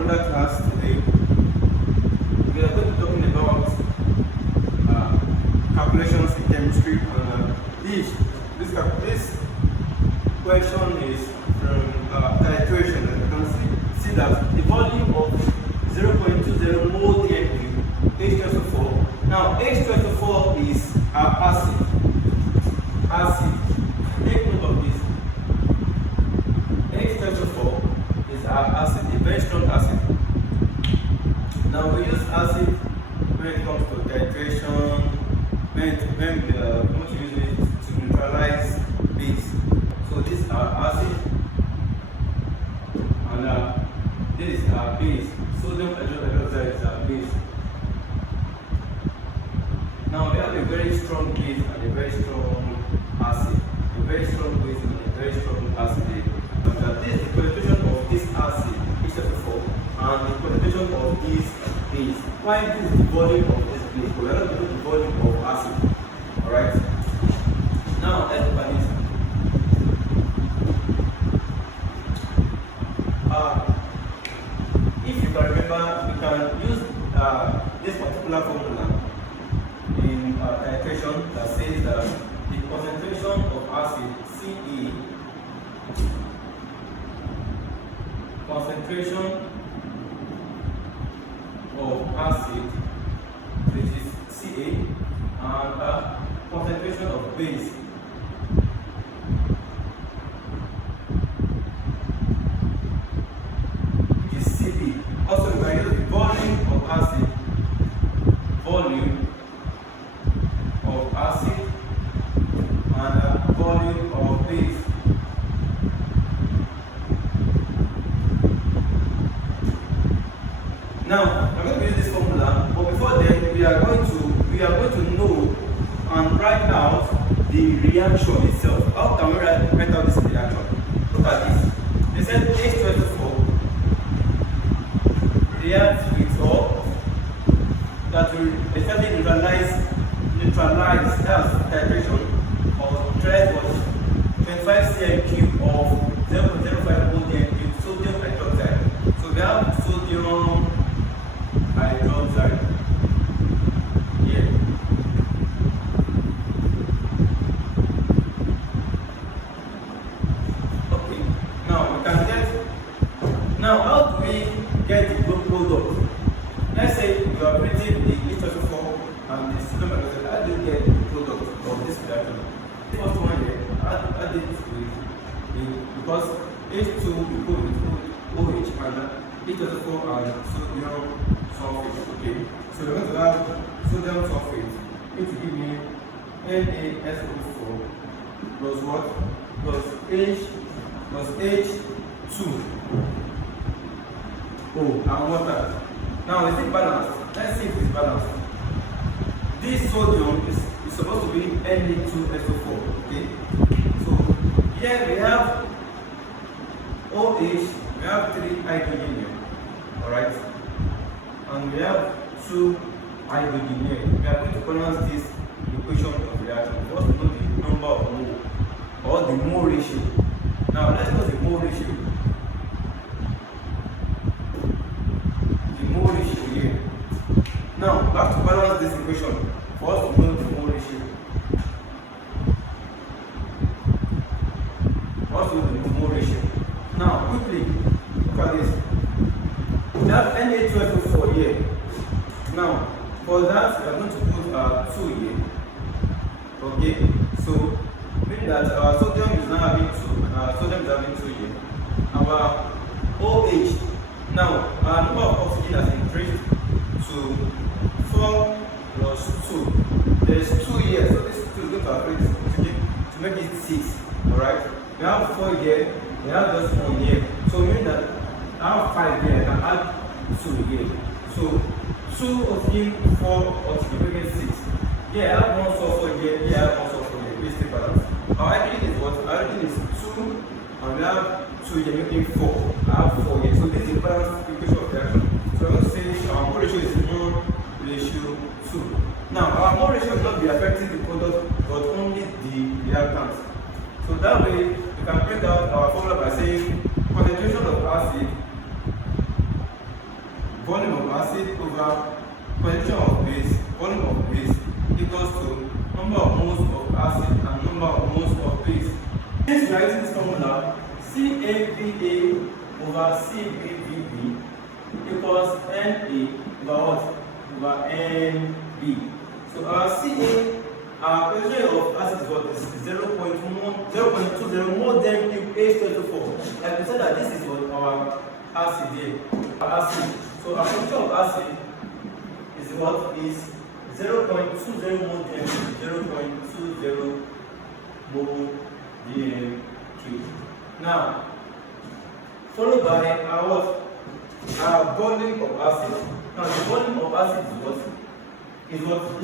another class today. We are going to be talking about calculations in chemistry, and this question is from titration. And you can see that the volume of 0.20 mole DNP H2SO4. Now H2SO4 is acid. Take note of this. H2SO4 is acid, a very strong acid. Now we use acid when it comes to titration, when we want to use it to neutralize base. So these are acid, and this is our base. Sodium hydroxide is our base. Now we have a very strong base and a very strong acid. A very strong base and a very strong acid. And this is the concentration of this acid, H2SO4, and the concentration of this base. Why this is the volume of this base? We are not going to the volume of acid. Alright? Now let's look at this. If you can remember, we can use this particular formula in titration that says that the concentration of acid Ce, concentration of acid, which is Ca, and concentration of base, which is Cb. Also, we can use the volume of acid, volume of acid, and volume of base. Now, I'm going to use this formula, but before then, we are going to know and write out the reaction itself. How can we write out this reaction? Look at this. They said H2SO4 reacts with all that will essentially neutralize that's titration of threshold 25 cm³ of 0.05 mole DNP sodium hydroxide. So we have sodium hydroxide here. Okay, now we can get, now how do we get the product? Let's say you are printing the H2SO4 and the sodium hydroxide. How do you get the product of this reaction? The first one here, add it with because H2 we put with OH and H2SO4 and sodium sulfate. Okay, so we're going to have sodium sulfate, which will give me NaSO4 plus what? Plus H2O and water. Now is it balanced? Let's see if it's balanced. This sodium is supposed to be Na2SO4. Okay, so here we have OH, we have 3 hydrogen here. Alright, and we have 2 hydrogen here. We are going to balance this equation of reaction. We want to know the number of mole or the mole ratio. Now let's know the mole ratio. The mole ratio here. Now we have to balance this equation for us to know the mole ratio. Also the mole ratio. Now quickly look at this. We have Na2SO4 here. Now for that we are going to put 2 here. Okay, so meaning that our sodium is now having 2. Sodium is having 2 here. Our OH, now our number of oxygen has increased to 4 plus 2. There is 2 here, so this 2 is going to affect oxygen to make it 6. Alright, we have 4 here, we have just 1 here. So meaning that I have 5 here, I can add 2 here. So 2 oxygen, 4 oxygen, making 6. Here I have 1 sulfur here, here I have 1 sulfur here. Please take balance. Our hydrogen is what? Our hydrogen is 2, and we have 2 here, making 4. I have 4 here. So this is the balanced equation of reaction. So I'm going to say our mole ratio is 1:2. Now our mole ratio will not be affecting the product, but only the reactants. So that way we can break out our formula by saying concentration of acid acid over concentration of base, volume of base equals to number of moles of acid and number of moles of base. Since we are using this formula, CAVA over CBVB equals NA over what? Over NB. So our Ca, our concentration of acid is what? Is 0.20 more than H24. Like we said that this is what our acid here. Our acid. So our concentration of acid is what? Is 0.20 mole dm, 0.20 mole dm cube. Now, followed by our what? Our volume of acid. Now the volume of acid is what? Is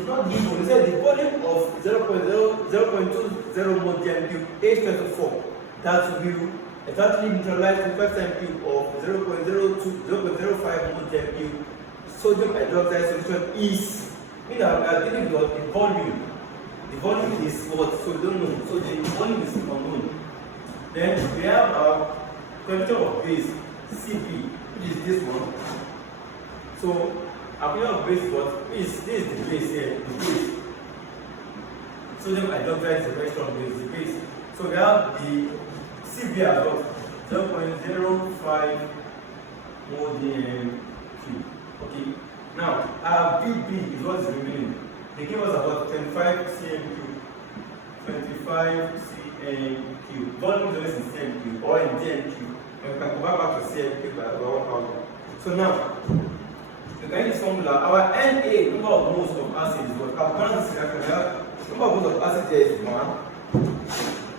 not given. We said the volume of 0.20 mole dm cube H24. That will exactly neutralize the first time cube of 0.05 mole dm cube sodium hydroxide solution is. Meaning we are dealing with the volume. The volume is what? So we don't know. So the volume is unknown. Then we have our concentration of base Cp, which is this one. So our concentration of base is what? This is the base here, the base. Sodium hydroxide is a very strong base, the base. So we have the Cb as what? 0.05 mole dm cube. Okay. Now our Vb is what is remaining. They give us about 25 cm cube. 25 cm cube. Volume is always in cm cube or in dm cube. And we can convert back to cm cube by about 1000. So now, we can use this formula. Our Na, number of moles of acid is what? Our balance is number of moles of acid here is 1.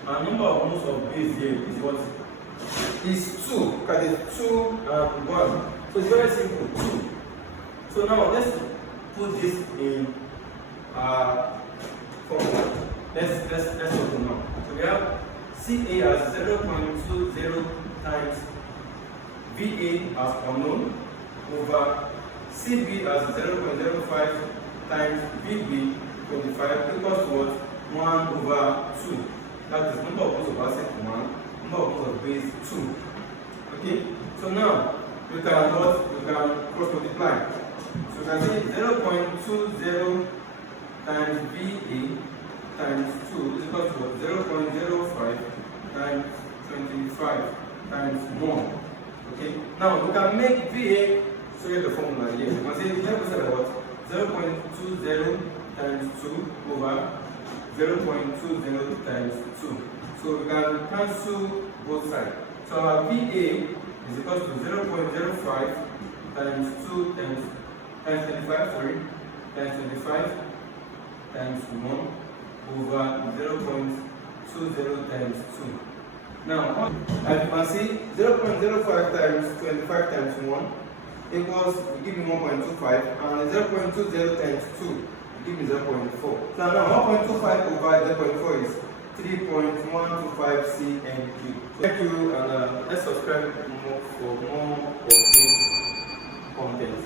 And number of moles of base here is what? Is 2. Because it's 2 and 1. So it's very simple. 2. So now let's put this in formula. Let's solve it now. So we have Ca as 0.20 times Va as unknown over Cb as 0.05 times Vb 25 equals to what? 1 over 2. That is number of moles of acid 1, number of moles of base 2. Okay? So now we can what? We can cross multiply. So we can say 0.20 times Va times 2 is equal to 0.05 times 25 times 1. Okay? Now we can make Va, so here's the formula here. We can say what? 0.20 times 2 over 0.20 times 2. So we can cancel both sides. So our Va is equal to 0.05 times 2 times 25, sorry, times 25 times 1 over 0.20 times 2. Now, as you can see, 0.05 times 25 times 1 equals, will give me 1.25, and 0.20 times 2 will give me 0.4. So now 1.25 over 0.4 is 3.125 cm cube. Thank you, and let's subscribe for more of this content.